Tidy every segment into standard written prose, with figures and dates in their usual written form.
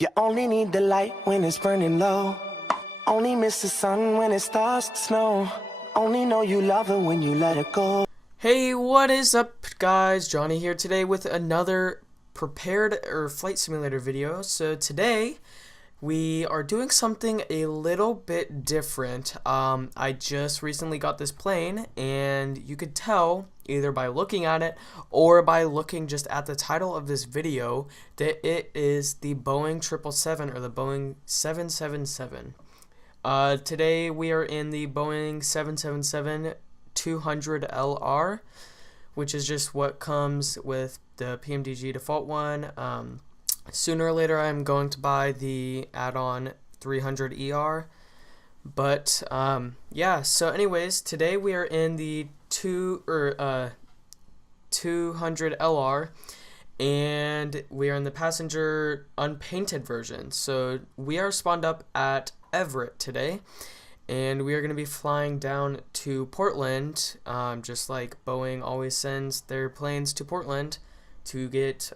You only need the light when it's burning low. Only miss the sun when it starts to snow. Only know you love her when you let it go. Hey, what is up, guys? Johnny here today with another prepared flight simulator video. So today we are doing something a little bit different. I just recently got this plane, and you could tell either by looking at it or by looking just at the title of this video that it is the Boeing 777 or the Boeing 777. Today we are in the Boeing 777-200LR, which is just what comes with the PMDG default one. Sooner or later I'm going to buy the add-on 300ER, but yeah, so anyways, today we are in the 200LR, and we are in the passenger unpainted version. So we are spawned up at Everett today, and we are going to be flying down to Portland, just like Boeing always sends their planes to Portland to get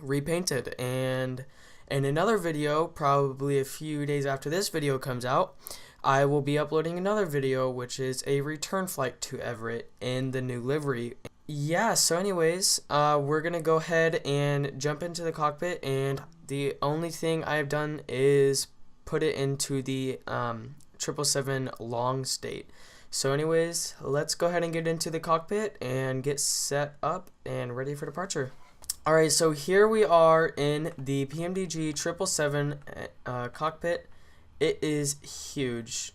repainted. And in another video, probably a few days after this video comes out, I will be uploading another video, which is a return flight to Everett in the new livery. Yeah, so anyways, we're gonna go ahead and jump into the cockpit, and the only thing I have done is put it into the 777 long state. So anyways, let's go ahead and get into the cockpit and get set up and ready for departure. Alright, so here we are in the PMDG 777 cockpit. It is huge.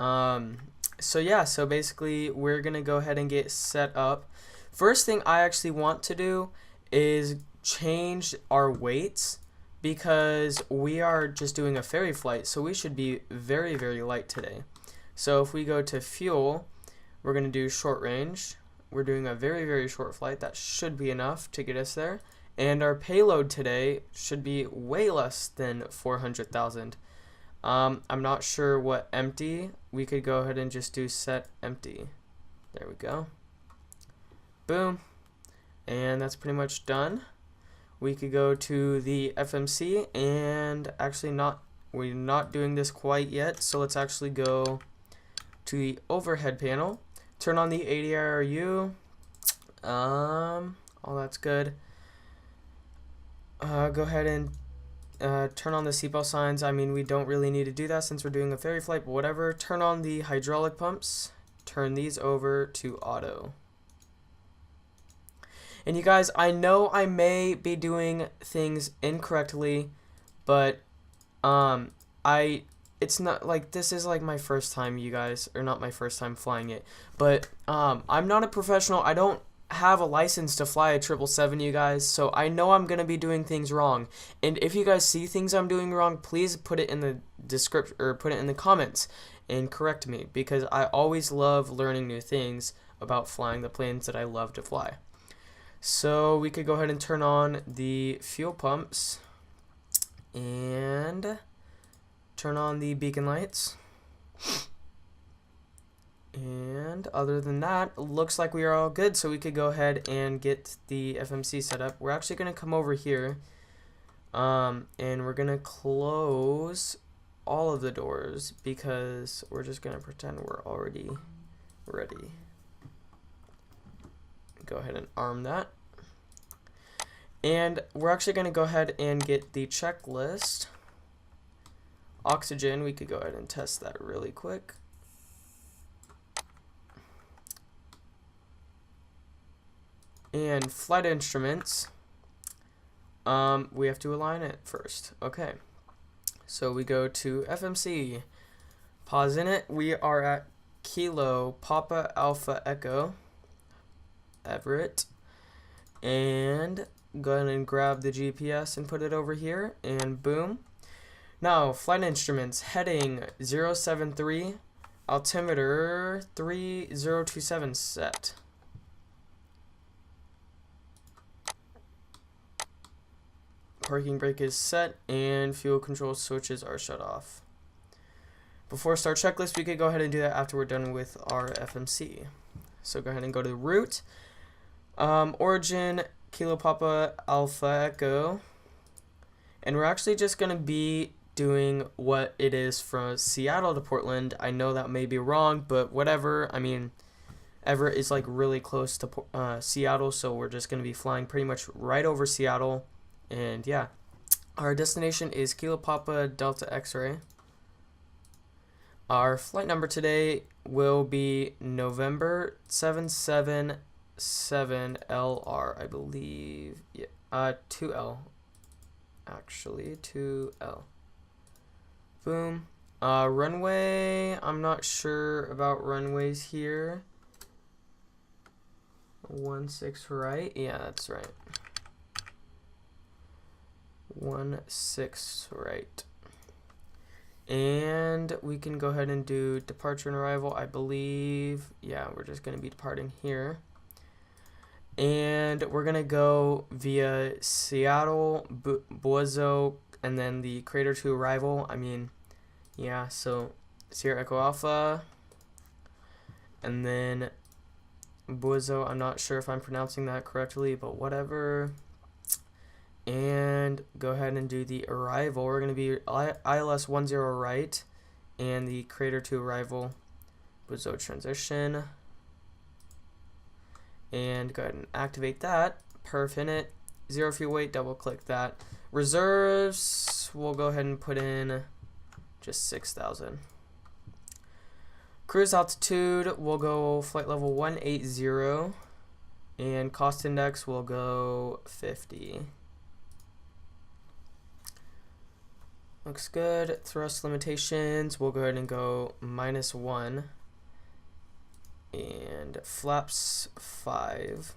So yeah, so basically we're gonna go ahead and get set up. First thing I actually want to do is change our weights, because we are just doing a ferry flight, so we should be very, very light today. So if we go to fuel, we're gonna do short range. We're doing a very, very short flight. That should be enough to get us there. And our payload today should be way less than 400,000. I'm not sure what empty. We could go ahead and just do set empty. There we go. Boom. And that's pretty much done. We could go to the FMC, and actually we're not doing this quite yet. So let's actually go to the overhead panel. Turn on the ADDONS. All that's good. Go ahead and turn on the seatbelt signs. I mean, we don't really need to do that since we're doing a ferry flight, but whatever. Turn on the hydraulic pumps. Turn these over to auto. And you guys, I know I may be doing things incorrectly, but it's not like, this is like my first time, you guys, or not my first time flying it, but I'm not a professional. I don't have a license to fly a 777, you guys, so I know I'm gonna be doing things wrong. And if you guys see things I'm doing wrong, please put it in the description, or put it in the comments and correct me, because I always love learning new things about flying the planes that I love to fly. So we could go ahead and turn on the fuel pumps and turn on the beacon lights. And other than that, looks like we are all good, so we could go ahead and get the FMC set up. We're actually going to come over here, and we're going to close all of the doors, because we're just going to pretend we're already ready. Go ahead and arm that. And we're actually going to go ahead and get the checklist. Oxygen, we could go ahead and test that really quick. And flight instruments, we have to align it first. Okay, so we go to FMC, pause in it. We are at Kilo Papa Alpha Echo Everett, and go ahead and grab the GPS and put it over here, and boom. Now, flight instruments, heading 073, altimeter 3027 set. Parking brake is set, and fuel control switches are shut off. Before start checklist, we could go ahead and do that after we're done with our FMC. So go ahead and go to route. Origin, Kilo Papa Alpha Echo, And we're actually just going to be doing what it is from Seattle to Portland. I know that may be wrong, but whatever. I mean, Everett is like really close to Seattle, so we're just going to be flying pretty much right over Seattle. And yeah, our destination is Kilo Papa Delta X-Ray. Our flight number today will be November 777LR, I believe. Yeah, 2L. Actually, 2L. Boom. Runway, I'm not sure about runways here. 16 right? Yeah, that's right. 16 right. And we can go ahead and do departure and arrival, I believe. Yeah, we're just going to be departing here. And we're going to go via Seattle, Bozo, and then the crater to arrival. I mean, yeah, so Sierra Echo Alpha. And then Bozo, I'm not sure if I'm pronouncing that correctly, but whatever. And go ahead and do the arrival. We're going to be ILS 10 right, and the crater to arrival, Bozo transition. And go ahead and activate that. Perf in it. 0 fuel weight, double click that. Reserves, we'll go ahead and put in just 6,000. Cruise altitude, we'll go flight level 180. And cost index, we'll go 50. Looks good. Thrust limitations, we'll go ahead and go -1. And flaps 5.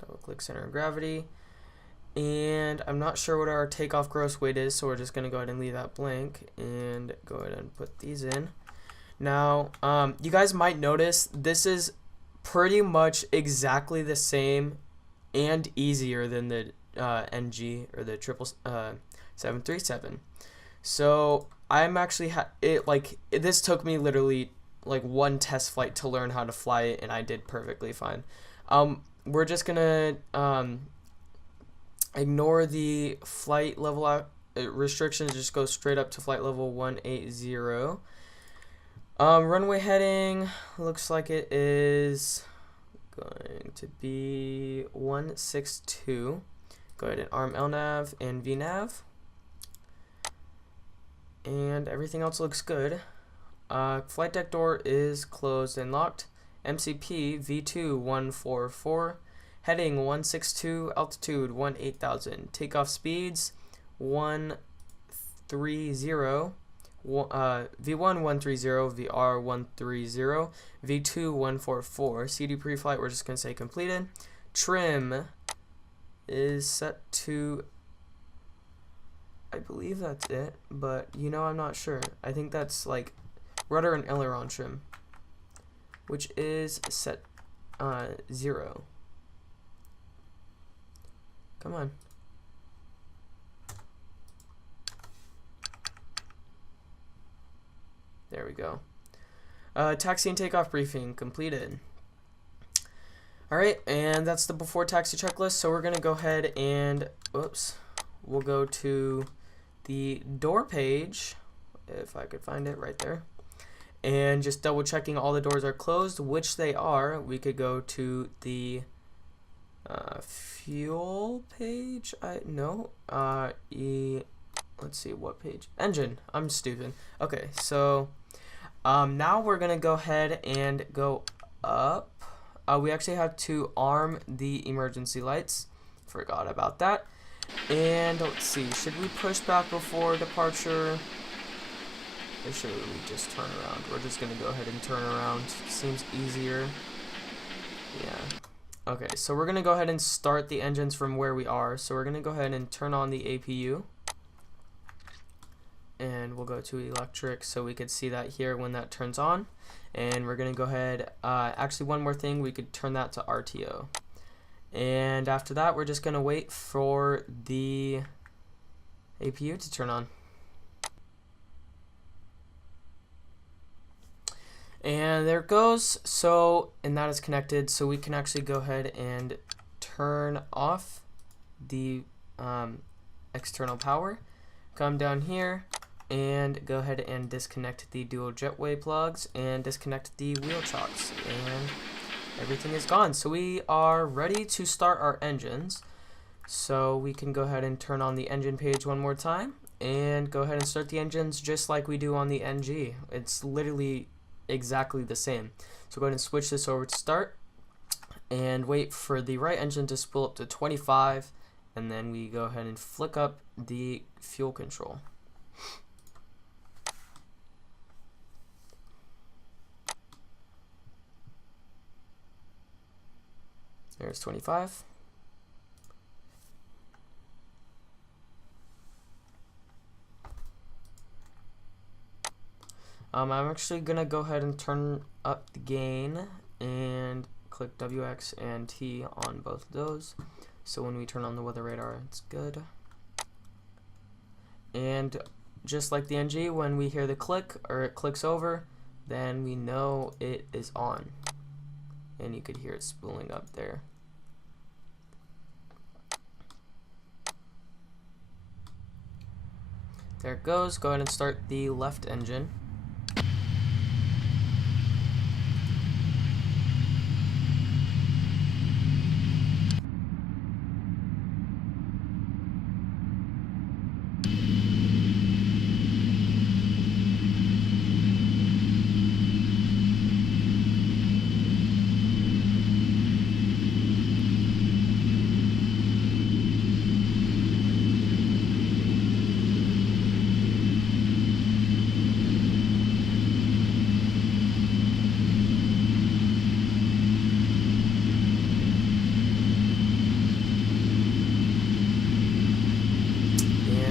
Double click center of gravity. And I'm not sure what our takeoff gross weight is, so we're just going to go ahead and leave that blank and go ahead and put these in. Now, you guys might notice this is pretty much exactly the same and easier than the NG or the 737. So I'm actually this took me literally like one test flight to learn how to fly it, and I did perfectly fine. We're just gonna ignore the flight level restrictions, just go straight up to flight level 180. Runway heading looks like it is going to be 162. Go ahead and arm LNAV and VNAV. And everything else looks good. Flight deck door is closed and locked. MCP V2144. Heading 162, altitude 18,000. Takeoff speeds 130. V1 130, VR 130, V2 144. CD pre-flight, we're just going to say completed. Trim is set to, I believe that's it, but I'm not sure. I think that's like rudder and aileron trim, which is set 0. Come on. There we go. Taxi and takeoff briefing completed. Alright, and that's the before taxi checklist. So we're going to go ahead and, we'll go to the door page, if I could find it right there. And just double checking all the doors are closed, which they are. We could go to the fuel page. Let's see, what page? Engine. I'm stupid. Okay, so now we're gonna go ahead and go up. We actually have to arm the emergency lights. Forgot about that. And let's see, should we push back before departure? Or should we just turn around? We're just gonna go ahead and turn around. Seems easier. Yeah. Okay, so we're gonna go ahead and start the engines from where we are. So we're gonna go ahead and turn on the APU. And we'll go to electric so we could see that here when that turns on. And we're going to go ahead, actually one more thing, we could turn that to RTO. And after that, we're just going to wait for the APU to turn on. And there it goes. So, and that is connected, so we can actually go ahead and turn off the external power, come down here and go ahead and disconnect the dual jetway plugs and disconnect the wheel chocks, and everything is gone. So we are ready to start our engines. So we can go ahead and turn on the engine page one more time and go ahead and start the engines just like we do on the NG. It's literally exactly the same. So go ahead and switch this over to start and wait for the right engine to spool up to 25, and then we go ahead and flick up the fuel control. There's 25. I'm actually gonna go ahead and turn up the gain and click WX and T on both of those, so when we turn on the weather radar it's good. And just like the NG, when we hear the click or it clicks over, then we know it is on, and you could hear it spooling up there. There it goes. Go ahead and start the left engine.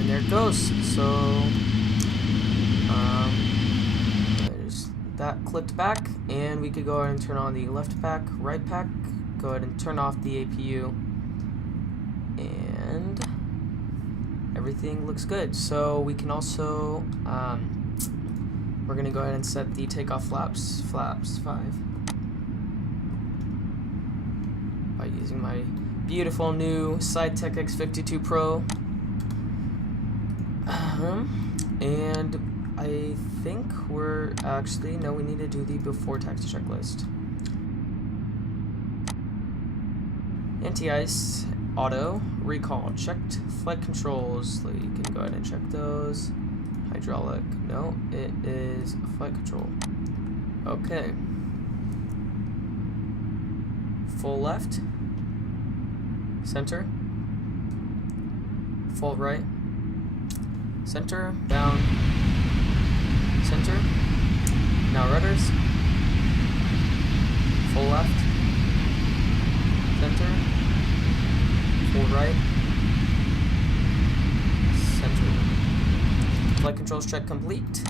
There it goes. So that clicked back, and we could go ahead and turn on the left pack, right pack, go ahead and turn off the APU, and everything looks good. So we can also we're gonna go ahead and set the takeoff flaps 5 by using my beautiful new SideTech X52 Pro. And I think we're actually, no, we need to do the before taxi checklist. Anti-ice, auto, recall, checked flight controls. So you can go ahead and check those. Hydraulic, no, it is flight control. Okay. Full left, center, full right, center, down, center, now rudders, full left, center, full right, center. Flight controls check complete.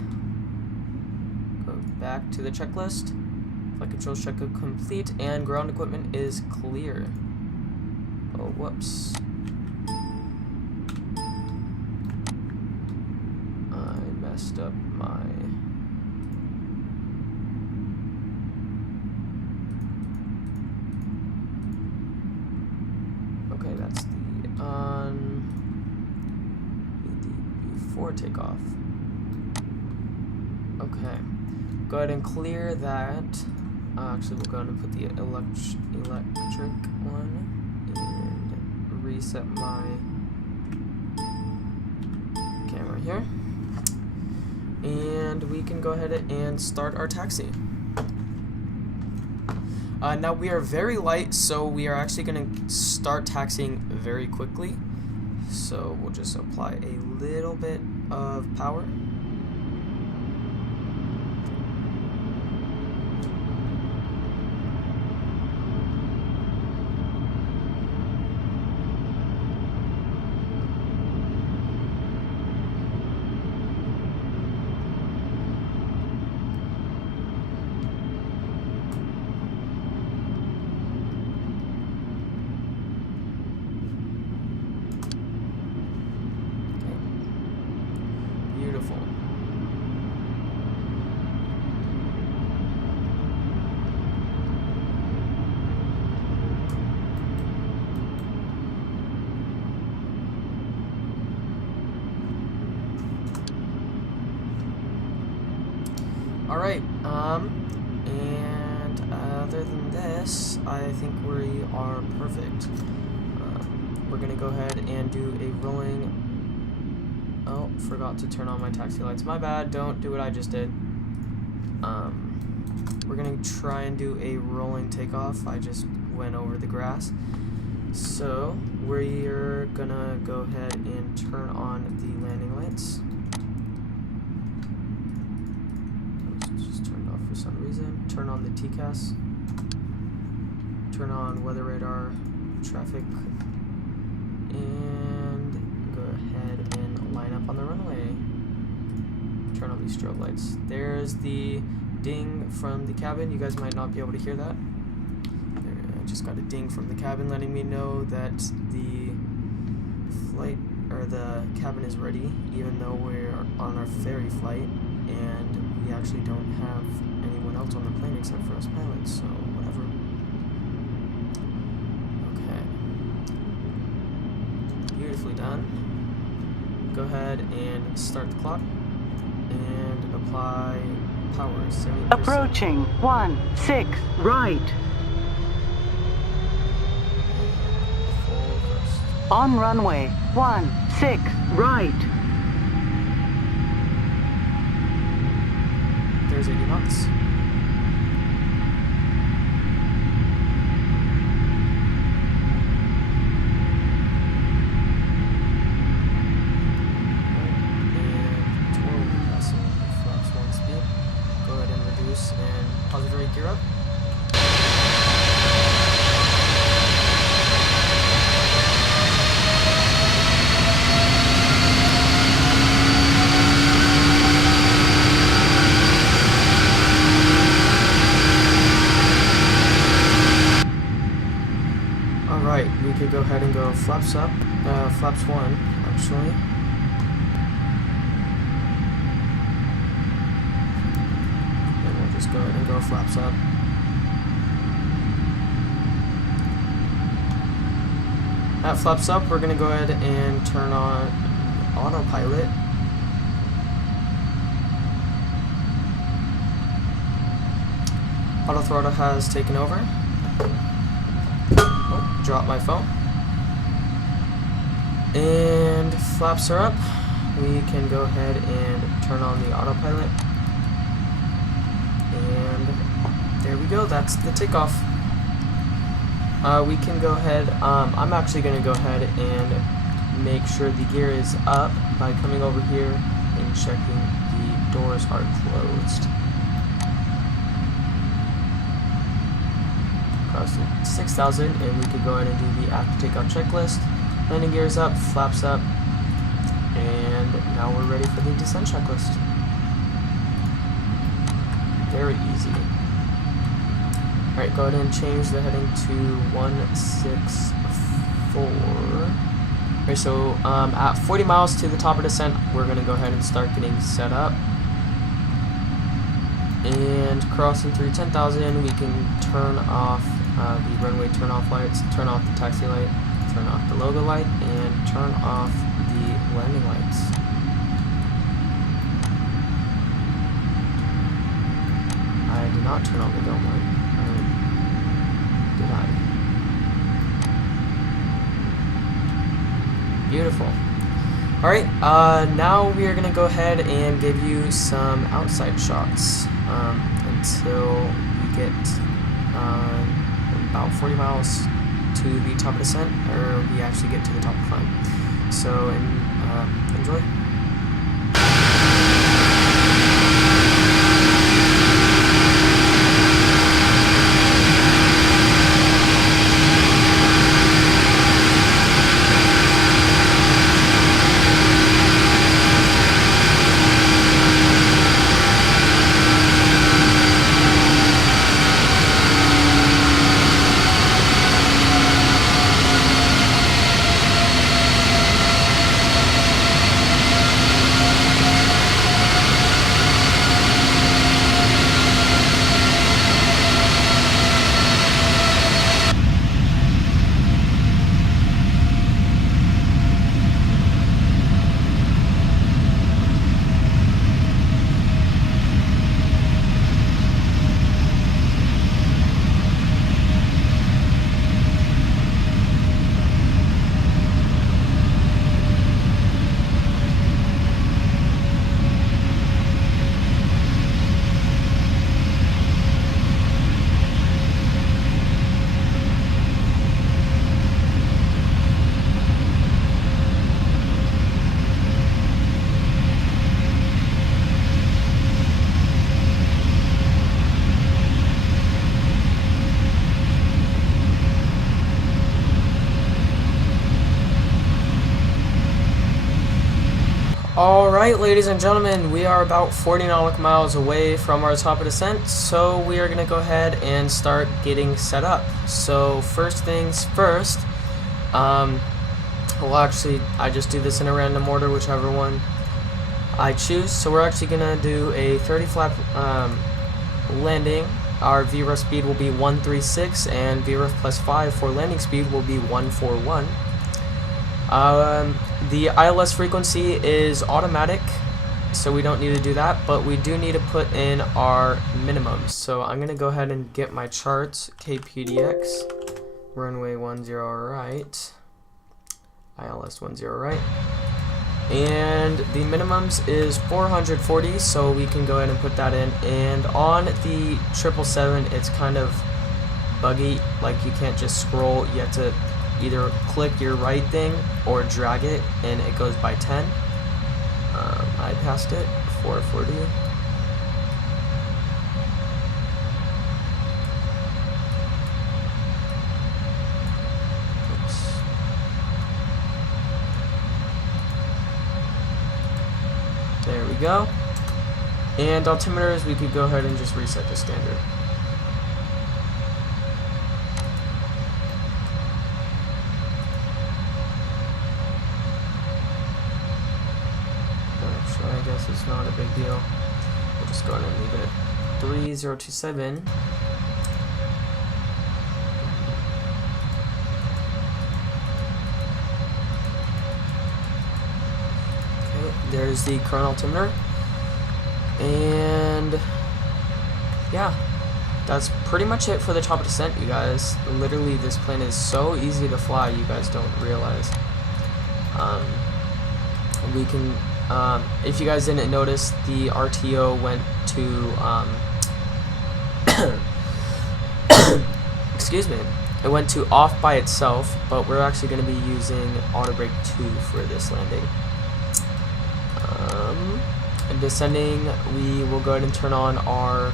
Go back to the checklist. Flight controls check complete, and ground equipment is clear. Oh, whoops. Messed up my okay, that's the on before takeoff. Okay, go ahead and clear that. Actually, we'll go ahead and put the electric one and reset my camera here. And we can go ahead and start our taxi. Now we are very light, so we are actually going to start taxiing very quickly. So we'll just apply a little bit of power. Beautiful. Alright, and other than this, I think we are perfect. We're gonna go ahead and do a rolling... Oh, forgot to turn on my taxi lights. My bad, don't do what I just did. We're gonna try and do a rolling takeoff. I just went over the grass. So, we're gonna go ahead and turn on the landing lights. Just turned off for some reason. Turn on the TCAS. Turn on weather radar, traffic, and go ahead and line up on the runway. Turn on these strobe lights. There's the ding from the cabin. You guys might not be able to hear that. I just got a ding from the cabin letting me know that the flight or the cabin is ready, even though we're on our ferry flight and we actually don't have anyone else on the plane except for us pilots, so whatever. Okay. Beautifully done. Go ahead and start the clock and apply power 70%. Approaching 16 right. Full thrust. On runway 16 right. There's 80 knots. And positive rate gear up. Alright, we could go ahead and go flaps up, flaps 1 actually. Go ahead and go flaps up. At flaps up, we're going to go ahead and turn on autopilot. Auto throttle has taken over. Oh, dropped my phone. And flaps are up. We can go ahead and turn on the autopilot. And there we go, that's the takeoff. We can go ahead, I'm actually going to go ahead and make sure the gear is up by coming over here and checking the doors are closed. Cross 6,000 and we could go ahead and do the after takeoff checklist. Landing gear is up, flaps up, and now we're ready for the descent checklist. Very easy. Alright, go ahead and change the heading to 164. Okay, so at 40 miles to the top of descent, we're going to go ahead and start getting set up. And crossing through 10,000, we can turn off the runway turn off lights, turn off the taxi light, turn off the logo light, and turn off the landing lights. I did not turn on the dome light. Did I? Beautiful. Alright, now we are going to go ahead and give you some outside shots until we get about 40 miles to the top of descent, or we actually get to the top of the climb. So, enjoy. Alright, ladies and gentlemen, we are about 40 nautical miles away from our top of descent, so we are going to go ahead and start getting set up. So first things first, well actually I just do this in a random order, whichever one I choose. So we're actually going to do a 30 flap landing. Our VREF speed will be 136 and VREF plus 5 for landing speed will be 141. The ILS frequency is automatic, so we don't need to do that, but we do need to put in our minimums. So I'm going to go ahead and get my charts. KPDX, runway 10 right, ILS 10 right, and the minimums is 440, so we can go ahead and put that in. And on the 777, it's kind of buggy, like you can't just scroll, you have to either click your right thing or drag it, and it goes by 10. I passed it, 440. Oops. There we go. And altimeters, we could go ahead and just reset to standard. I guess it's not a big deal. We'll just go ahead and leave it at 3027. Okay, there's the current altimeter. And yeah, that's pretty much it for the top of descent, you guys. Literally, this plane is so easy to fly, you guys don't realize. We can if you guys didn't notice, the RTO went to excuse me, it went to off by itself, but we're actually going to be using auto brake 2 for this landing. And descending, we will go ahead and turn on our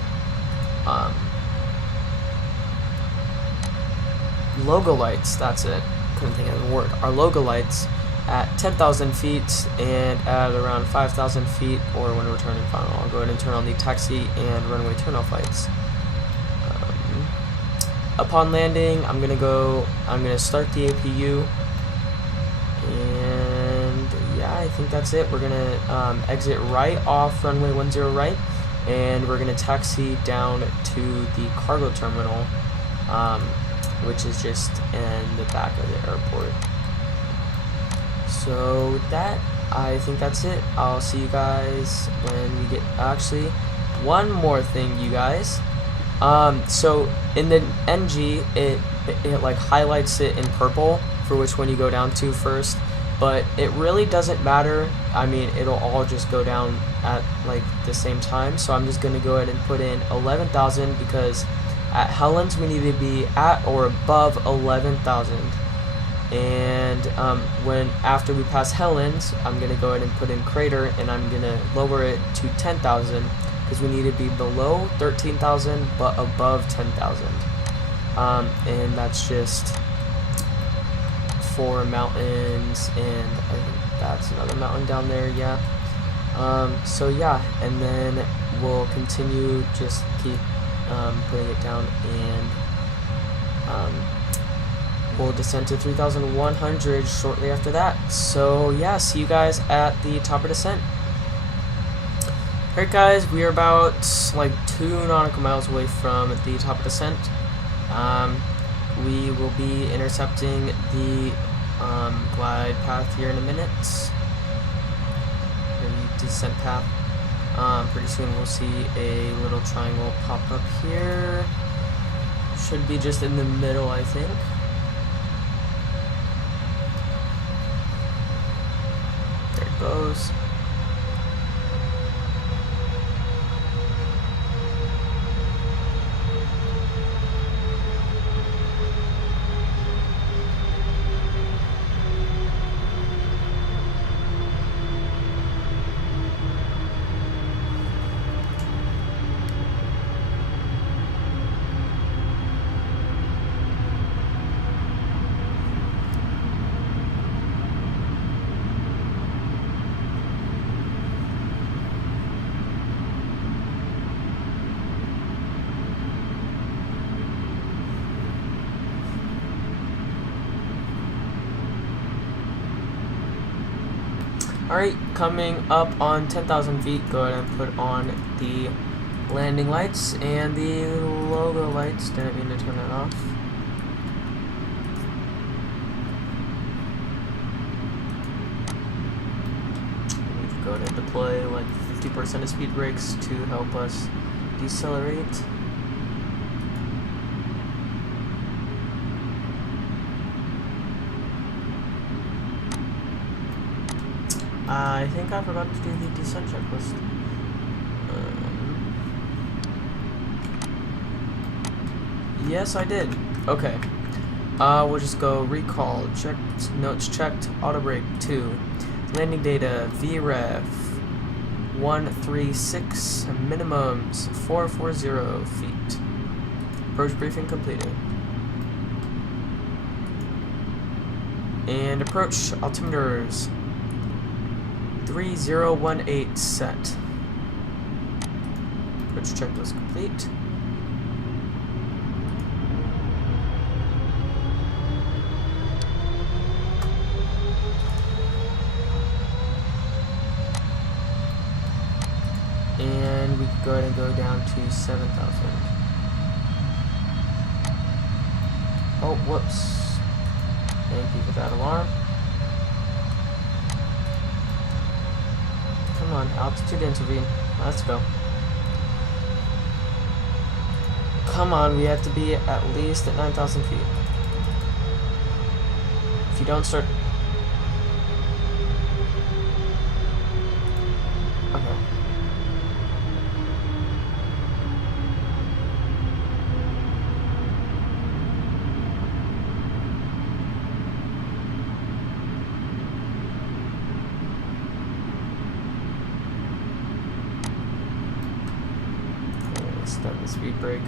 logo lights. That's it, couldn't think of the word. Our logo lights at 10,000 feet and at around 5,000 feet, or when we're turning final. I'll go ahead and turn on the taxi and runway turnoff lights. Upon landing, I'm gonna start the APU, and yeah, I think that's it. We're gonna exit right off runway 10 right, and we're gonna taxi down to the cargo terminal, which is just in the back of the airport. So with that, I think that's it. I'll see you guys when we get, actually, one more thing, you guys. So in the NG, it like highlights it in purple for which one you go down to first, but it really doesn't matter. I mean, it'll all just go down at like the same time. So I'm just gonna go ahead and put in 11,000 because at Helens we need to be at or above 11,000. And when after we pass Helens, I'm gonna go ahead and put in Crater, and I'm gonna lower it to 10,000 because we need to be below 13,000 but above 10,000. And that's just for mountains, and I think that's another mountain down there. Yeah. So yeah, and then we'll continue, just keep putting it down, and we'll descend to 3,100 shortly after that. So yeah, see you guys at the top of descent. Alright guys, we are about like 2 nautical miles away from the top of descent. We will be intercepting the glide path here in a minute. The descent path. Pretty soon we'll see a little triangle pop up here. Should be just in the middle, I think. There it goes. Alright, coming up on 10,000 feet, go ahead and put on the landing lights and the logo lights. Didn't mean to turn that off. Go ahead and deploy like 50% of speed brakes to help us decelerate. I think I forgot to do the descent checklist. Yes, I did. Okay. We'll just go recall, checked, notes checked, auto brake 2, landing data, VREF 136, minimums 440 feet. Approach briefing completed. And approach altimeters 3018 set. Approach checklist complete. And we can go ahead and go down to 7,000. Oh, whoops. Thank you for that alarm. Come on, altitude intervene. Let's go. Come on, we have to be at least at 9,000 feet. If you don't start... Okay. Start the speed brake.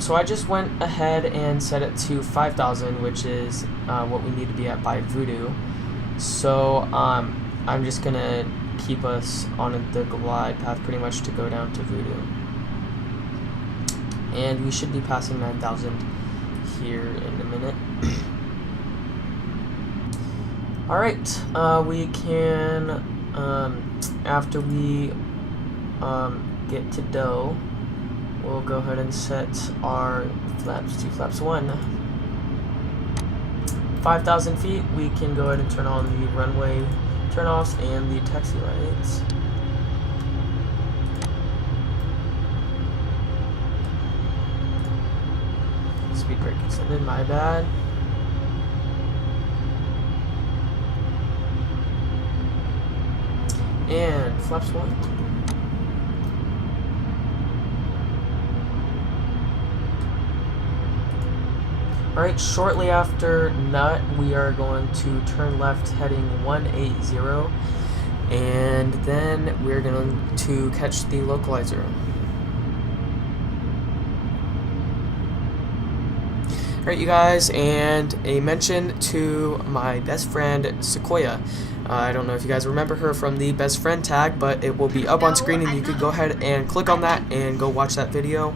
So I just went ahead and set it to 5,000, which is what we need to be at by Voodoo. So I'm just gonna keep us on the glide path pretty much to go down to Voodoo, and we should be passing 9,000 here in a minute. All right, we can after we get to dough, we'll go ahead and set our flaps to flaps 1. 5,000 feet, we can go ahead and turn on the runway turn-offs and the taxi lights. Speed brake extended, my bad. And flaps 1. Alright, shortly after nut, we are going to turn left heading 180, and then we're going to catch the localizer. Alright, you guys, and a mention to my best friend, Sequoia. I don't know if you guys remember her from the best friend tag, but it will be up on screen, and you could go ahead and click on that and go watch that video.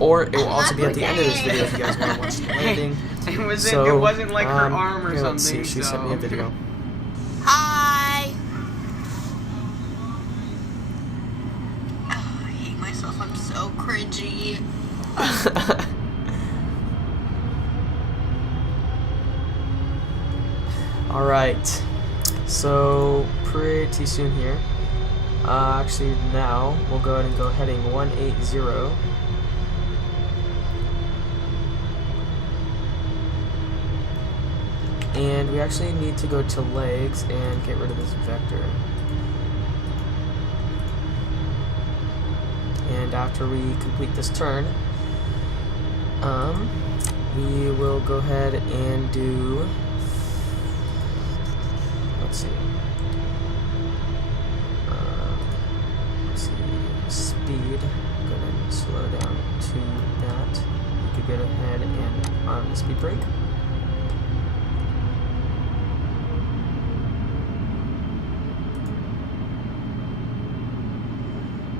Or it will also be at the end of this video if you guys want to watch the landing. It wasn't like her arm or here, something. Let's see, she sent me a video. Hi! Oh, I hate myself, I'm so cringy. Alright, so pretty soon here. Actually now, we'll go ahead and go heading 180. And we actually need to go to legs and get rid of this vector. And after we complete this turn, we will go ahead and do, let's see, speed. Go ahead and slow down to that. We could go ahead and arm the speed brake.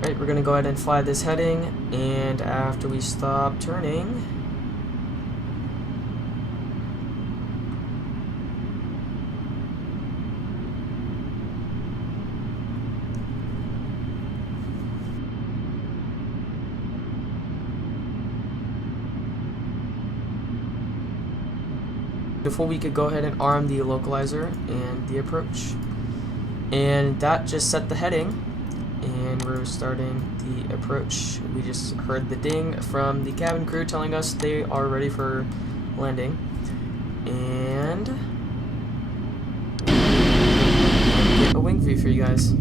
Right, we're gonna go ahead and fly this heading, and after we stop turning, before we could go ahead and arm the localizer and the approach. And that just set the heading, and we're starting the approach. We just heard the ding from the cabin crew telling us they are ready for landing. And get a wing view for you guys.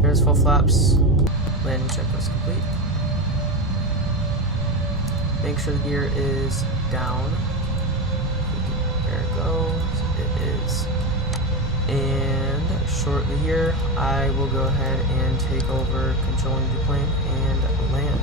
There's full flaps. Landing checklist complete. Make sure the gear is down. There it goes. It is. And shortly here, I will go ahead and take over controlling the plane and land.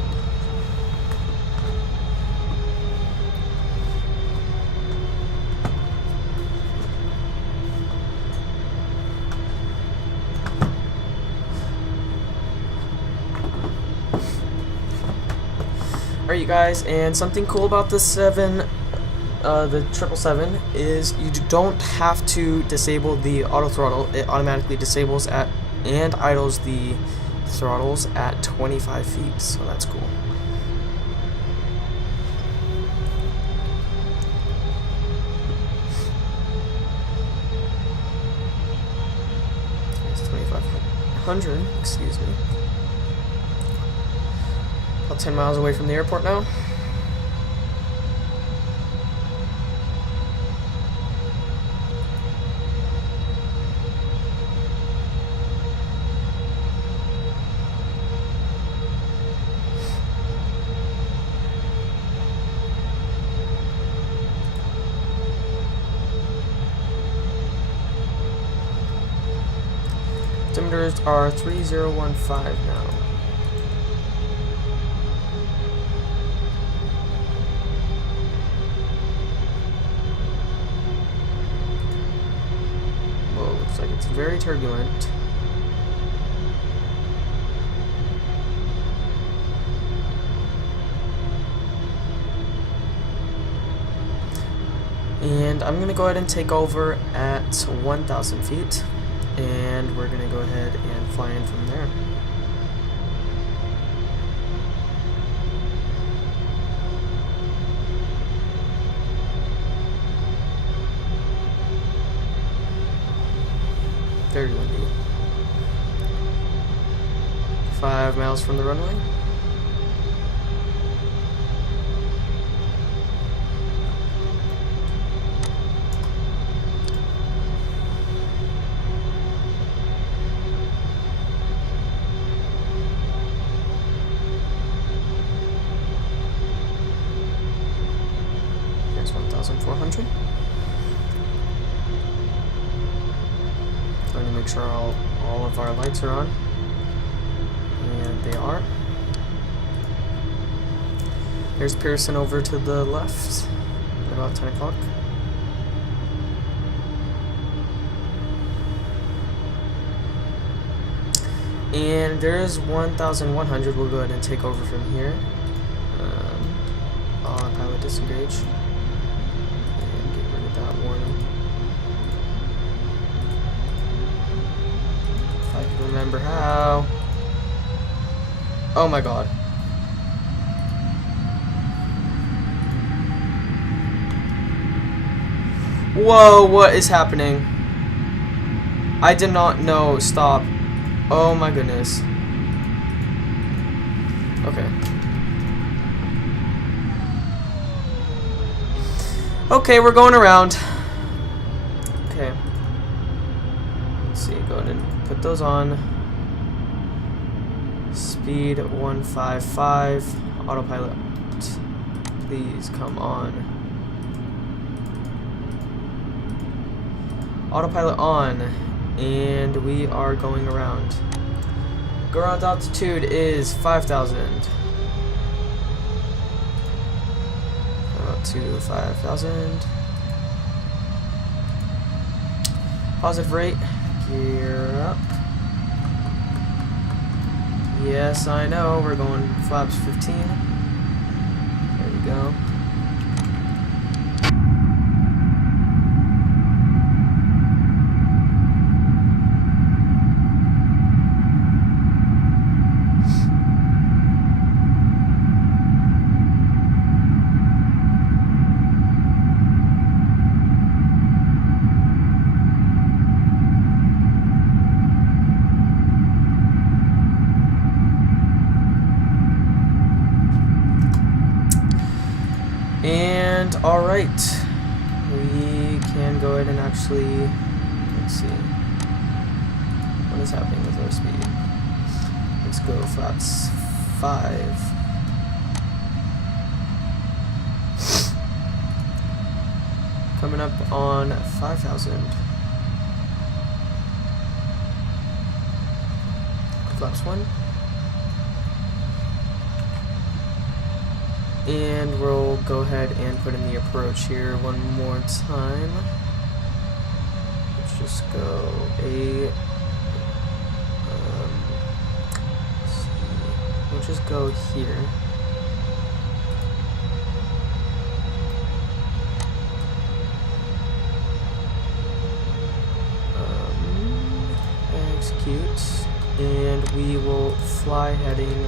Alright, you guys, and something cool about the 777 is you don't have to disable the auto throttle. It automatically disables at and idles the throttles at 25 feet, so that's cool. It's 2,500, excuse me. About 10 miles away from the airport now. Altimeters are 3015 now. Looks like it's very turbulent. And I'm going to go ahead and take over at 1,000 feet. And we're going to go ahead and fly in from there. Very windy. 5 miles from the runway. Here's 1,400. Going to make sure all of our lights are on, and they are. There's Pearson over to the left at about 10 o'clock. And there's 1,100. We'll go ahead and take over from here. Pilot disengage and get rid of that warning. If I can remember how. Oh my god. Whoa, what is happening? I did not know. Stop. Oh my goodness. Okay. Okay, we're going around. Okay. Let's see, go ahead and put those on. Speed 155. Autopilot. Please come on. Autopilot on. And we are going around. Ground altitude is 5,000. Up to 5,000. Positive rate. Gear up. Yes, I know. We're going flaps 15. There we go. And alright, we can go ahead and actually, let's see, what is happening with our speed? Let's go flaps 5. Coming up on 5,000. Flaps 1. And we'll go ahead and put in the approach here one more time. Let's just go let's see. We'll just go here. Execute, and we will fly heading .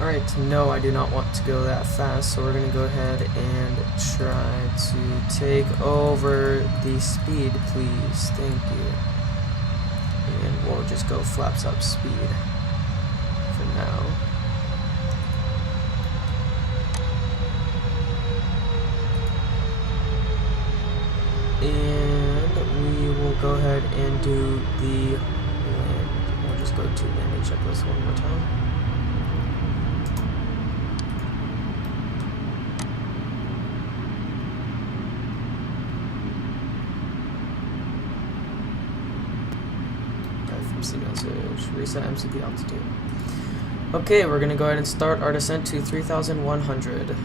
Alright, no, I do not want to go that fast, so we're going to go ahead and try to take over the speed, please. Thank you. And we'll just go flaps up speed for now. And we will go ahead and do the land. We'll just go to landing checklist one more time. Message, reset MCP altitude. Okay, we're gonna go ahead and start our descent to 3,100.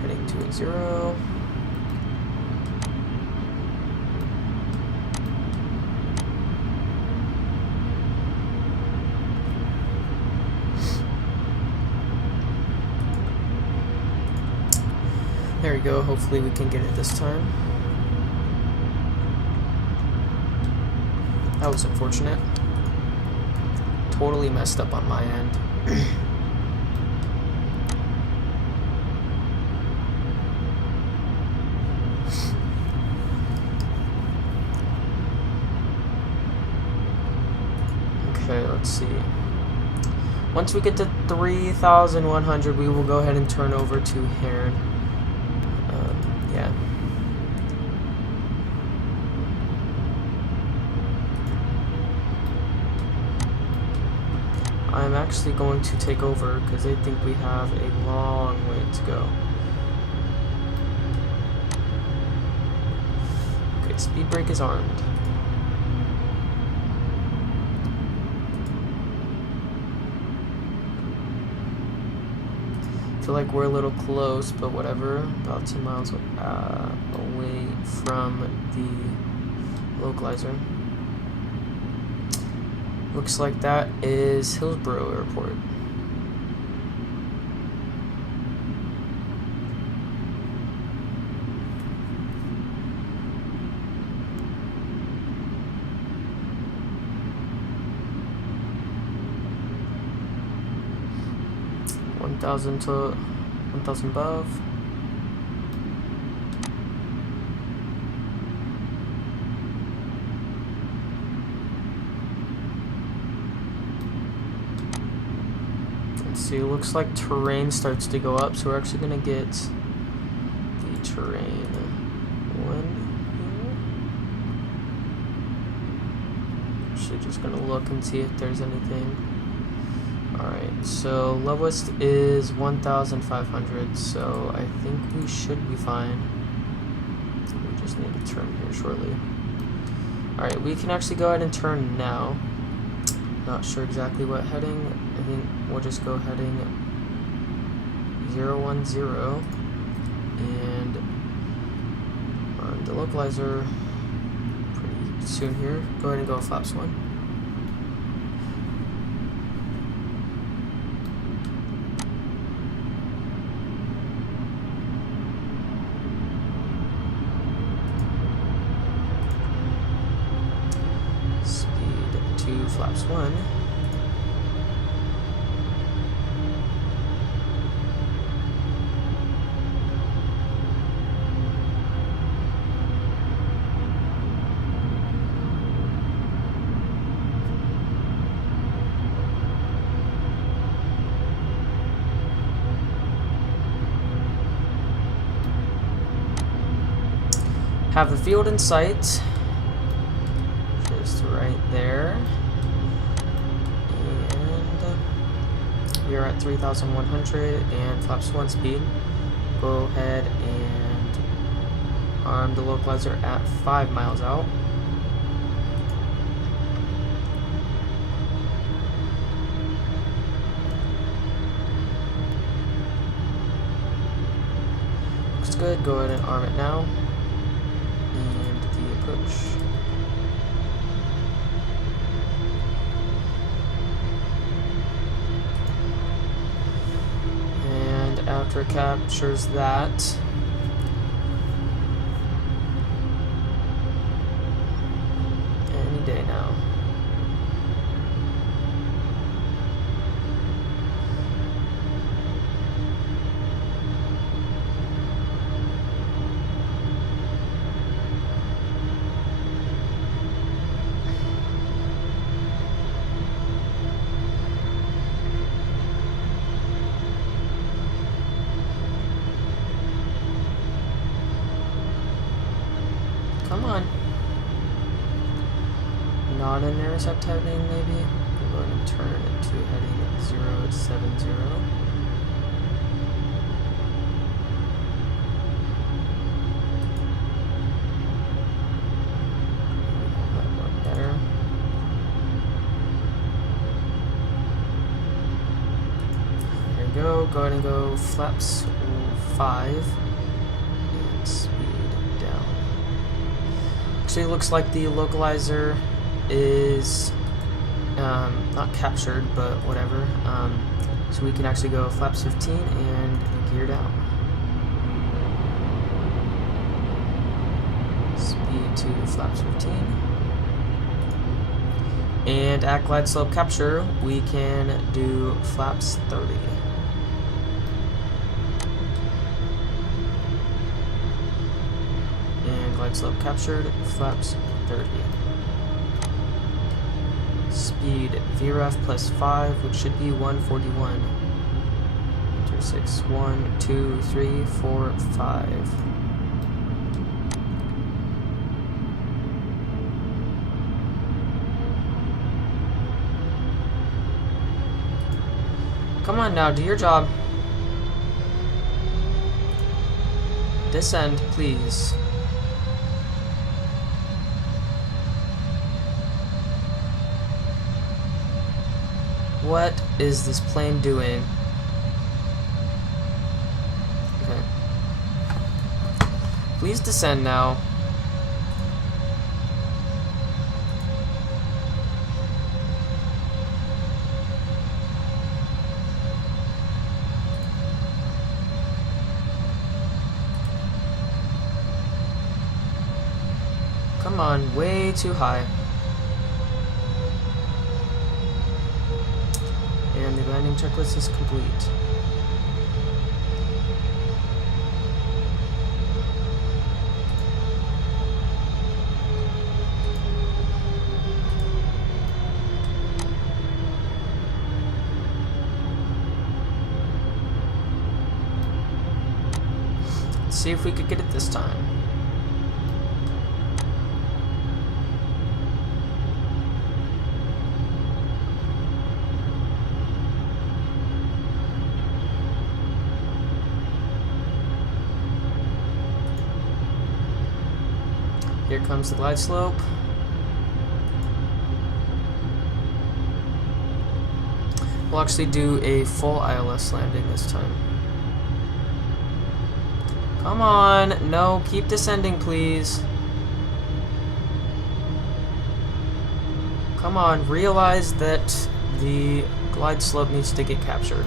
Heading 280. There we go, hopefully we can get it this time. That was unfortunate. Totally messed up on my end. Okay, let's see. Once we get to 3,100, we will go ahead and turn over to Heron. Yeah. I'm actually going to take over because I think we have a long way to go. Okay, speed brake is armed. I feel like we're a little close, but whatever. About 2 miles away from the localizer. Looks like that is Hillsborough Airport. $1,000 to 1,000 above. See, it looks like terrain starts to go up, so we're actually gonna get the terrain one here. Actually, just gonna look and see if there's anything. Alright, so lowest is 1,500, so I think we should be fine. We just need to turn here shortly. Alright, we can actually go ahead and turn now. Not sure exactly what heading. I think we'll just go heading 010 and on the localizer pretty soon here. Go ahead and go flaps 1. Speed 2 flaps 1. Have the field in sight, just right there, and we are at 3,100 and flaps 1 speed. Go ahead and arm the localizer at 5 miles out. Looks good, go ahead and arm it now. And after it captures that, any day now. Come on. Not an intercept heading, maybe? I'm going to turn it to heading 070. That one better. There we go. Go ahead and go flaps 5. It looks like the localizer is not captured, but whatever. So we can actually go flaps 15 and gear down. Speed to flaps 15. And at glide slope capture, we can do flaps 30. Glide slope captured, flaps 30. Speed VREF plus 5, which should be 141. Enter 6, 1, 2, 3, 4, 5. Come on now, do your job. Descend, please. What is this plane doing? Okay. Please descend now. Come on, way too high. And the landing checklist is complete. Let's see if we could get it this time. Here comes the glide slope. We'll actually do a full ILS landing this time. Come on, no, keep descending, please. Come on, realize that the glide slope needs to get captured.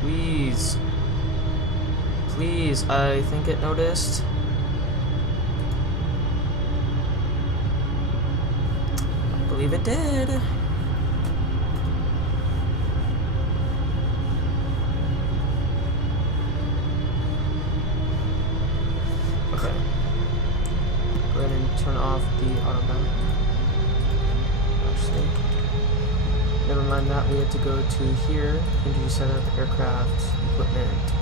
Please. Please, I think it noticed. I believe it did. Okay. Go ahead and turn off the autopilot. Actually, never mind that. We have to go to here and do setup aircraft equipment.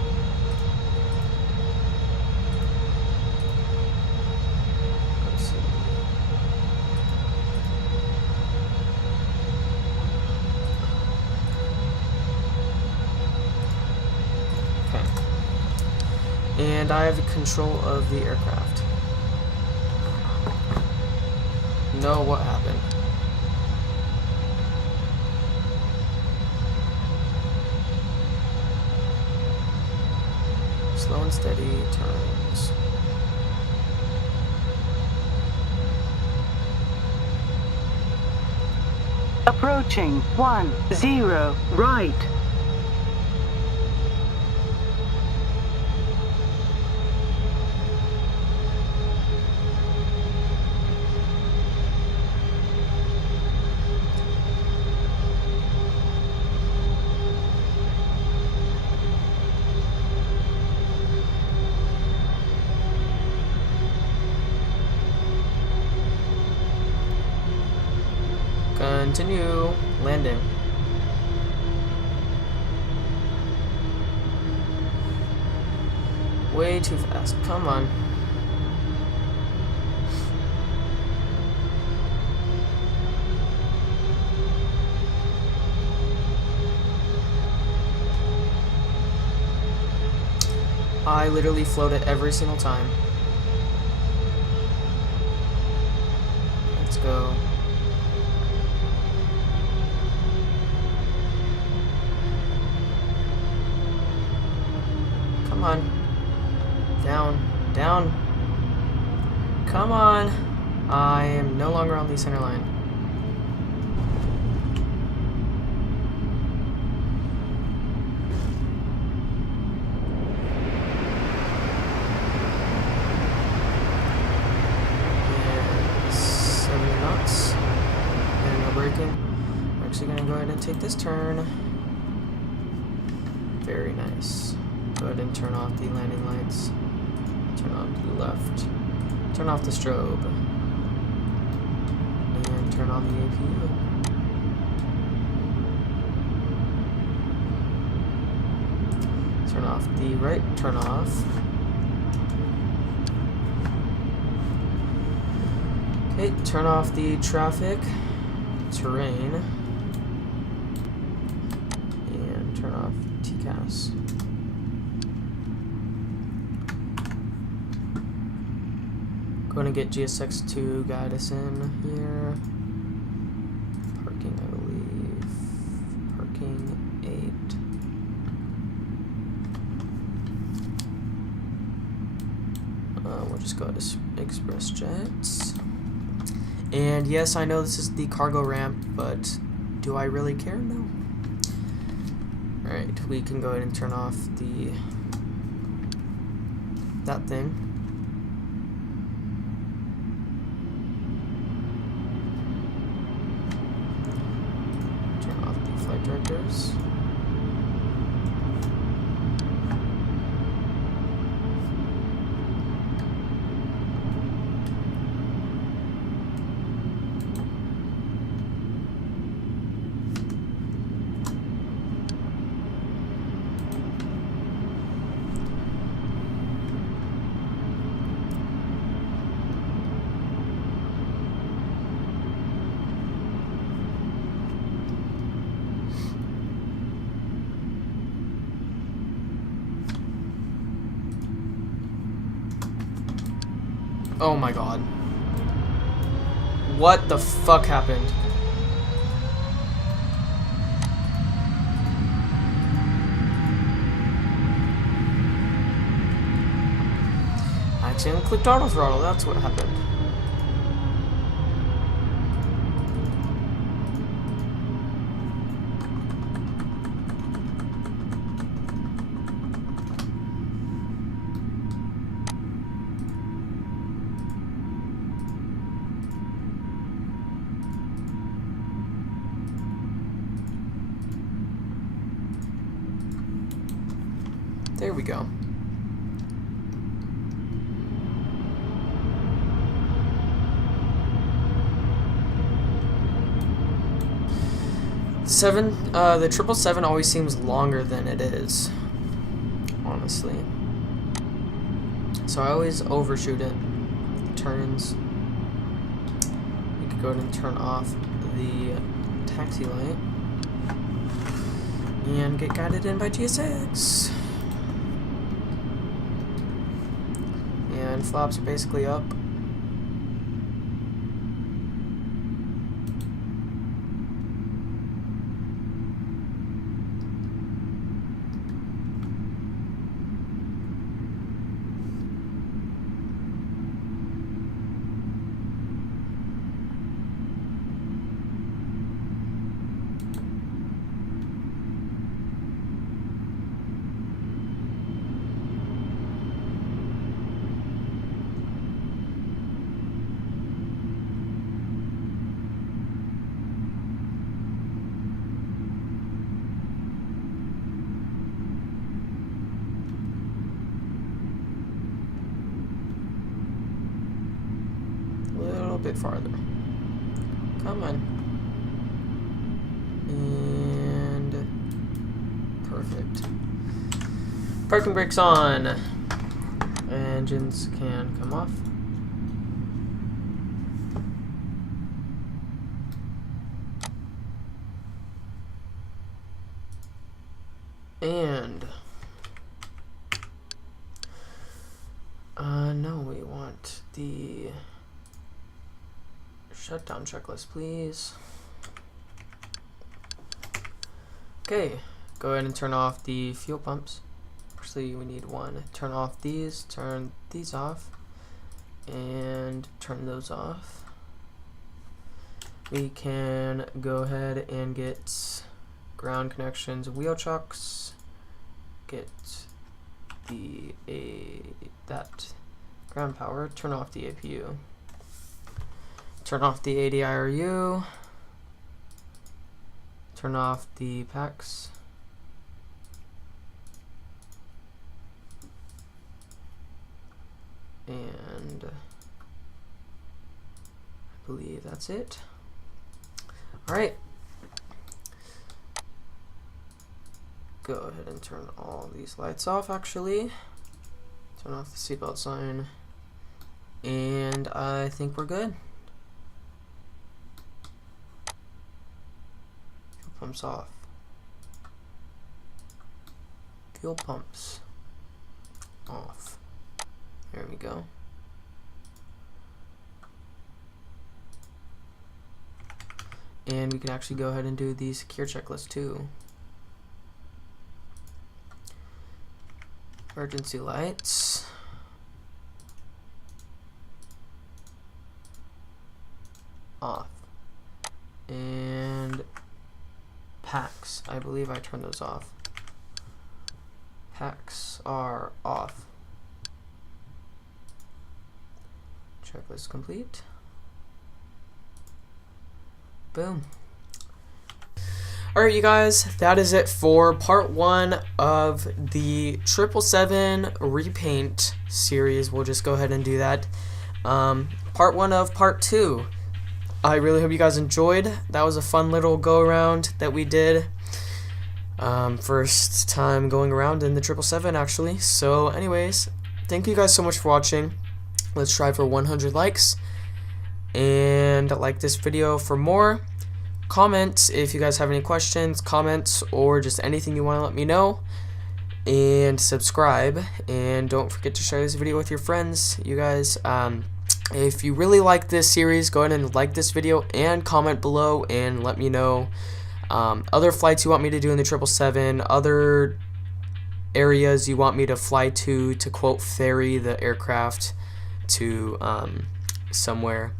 Let's see. Okay. And I have control of the aircraft. No, what happened? Slow and steady turns. Approaching 10 right. Continue landing. Way too fast. Come on. I literally float it every single time. Let's go. Come on. Down. Down. Come on. I am no longer on the center line. And 70 knots. And no braking. We're actually going to go ahead and take this turn. Very nice. Go ahead and turn off the landing lights. Turn on to the left. Turn off the strobe. And turn on the APU. Turn off the right turn off. Okay, turn off the traffic, terrain, and turn off TCAS. Going to get GSX to guide us in here. Parking, I believe. Parking 8. We'll just go to express jets. And yes, I know this is the cargo ramp, but do I really care? No. Alright, we can go ahead and turn off that thing. Turn off the flight directors. Oh my god. What the fuck happened? I accidentally clicked auto throttle, that's what happened. There we go. The 777 always seems longer than it is, honestly. So I always overshoot it. Turns. We could go ahead and turn off the taxi light and get guided in by GSX. And flaps are basically up. Bit farther. Come on. And perfect. Parking brakes on. Engines can come off. And no, we want the shutdown checklist, please. Okay, go ahead and turn off the fuel pumps. Actually, we need one. Turn off these, turn these off, and turn those off. We can go ahead and get ground connections, wheel chocks, get that ground power, turn off the APU. Turn off the ADIRU, turn off the packs, and I believe that's it. Alright, go ahead and turn all these lights off actually, turn off the seatbelt sign, and I think we're good. Pumps off. Fuel pumps off. There we go. And we can actually go ahead and do the secure checklist too. Emergency lights. believe I turned those off. Packs are off. Checklist complete. Boom. Alright, you guys, that is it for part 1 of the 777 repaint series. We'll just go ahead and do that. Part 1 of part 2. I really hope you guys enjoyed. That was a fun little go around that we did. First time going around in the 777 actually. So anyways, thank you guys so much for watching. Let's try for 100 likes. And like this video for more. Comment if you guys have any questions, comments, or just anything you want to let me know. And subscribe. And don't forget to share this video with your friends, you guys. If you really like this series, go ahead and like this video and comment below and let me know other flights you want me to do in the 777, other areas you want me to fly to quote ferry the aircraft to somewhere.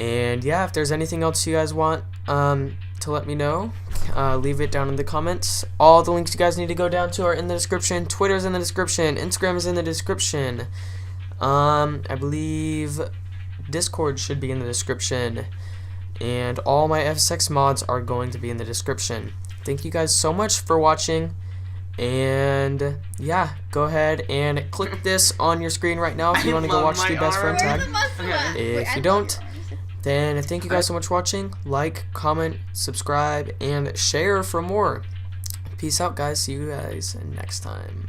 And yeah, if there's anything else you guys want to let me know, leave it down in the comments. All the links you guys need to go down to are in the description. Twitter's in the description. Instagram is in the description. I believe Discord should be in the description. And all my FSX mods are going to be in the description. Thank you guys so much for watching. And yeah, go ahead and click this on your screen right now if you want to go watch the best friend tag. If you don't, then thank you guys so much for watching. Like, comment, subscribe, and share for more. Peace out, guys. See you guys next time.